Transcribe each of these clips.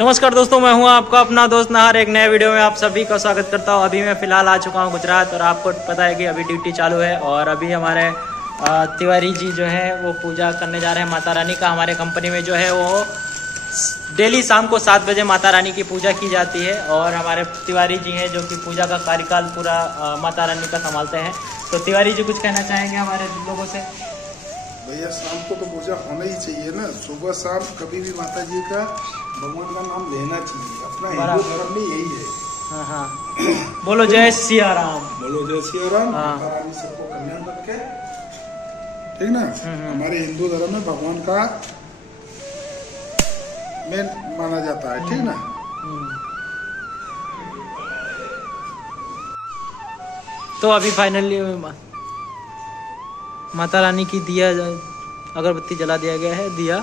नमस्कार दोस्तों, मैं हूं आपका अपना दोस्त नहर। एक नए वीडियो में आप सभी का स्वागत करता हूं। अभी मैं फ़िलहाल आ चुका हूं गुजरात और आपको पता है कि अभी ड्यूटी चालू है और अभी हमारे तिवारी जी जो है वो पूजा करने जा रहे हैं माता रानी का। हमारे कंपनी में जो है वो डेली शाम को 7 बजे माता रानी की पूजा की जाती है और हमारे तिवारी जी हैं जो कि पूजा का कार्यकाल पूरा माता रानी का संभालते हैं। तो तिवारी जी कुछ कहना चाहेंगे हमारे लोगों से? भैया शाम को तो पूजा होना ही चाहिए ना, सुबह शाम कभी भी माता जी का भगवान का नाम लेना चाहिए। अपना हिंदू धर्म में यही है। हाँ हाँ, बोलो जय सिया राम। बोलो जय सिया राम। माता रानी सबको कल्याण रखे, ठीक ना। हमारे हिंदू धर्म में भगवान का मेन माना जाता है, ठीक ना। तो अभी फाइनली माता रानी की दिया अगरबत्ती जला दिया गया है। दिया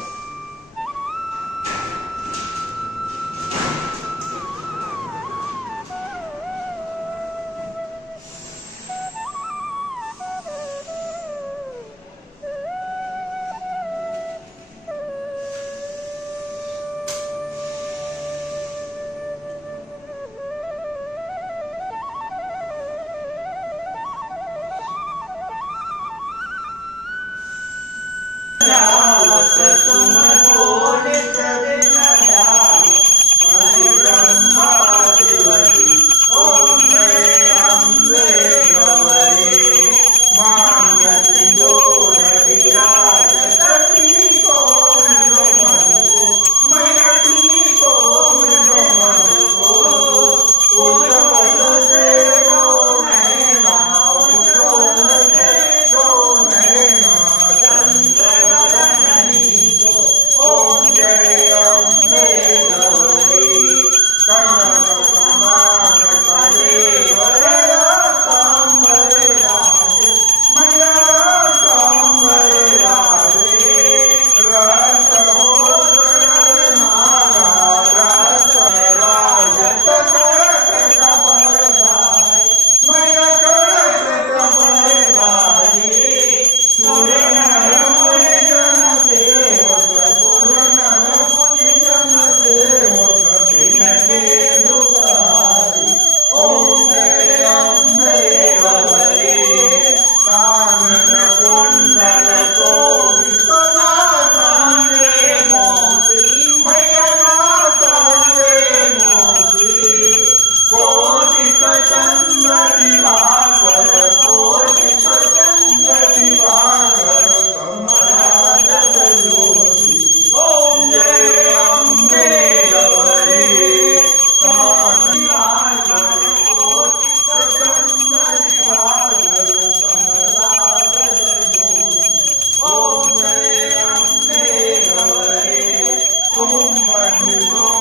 ओम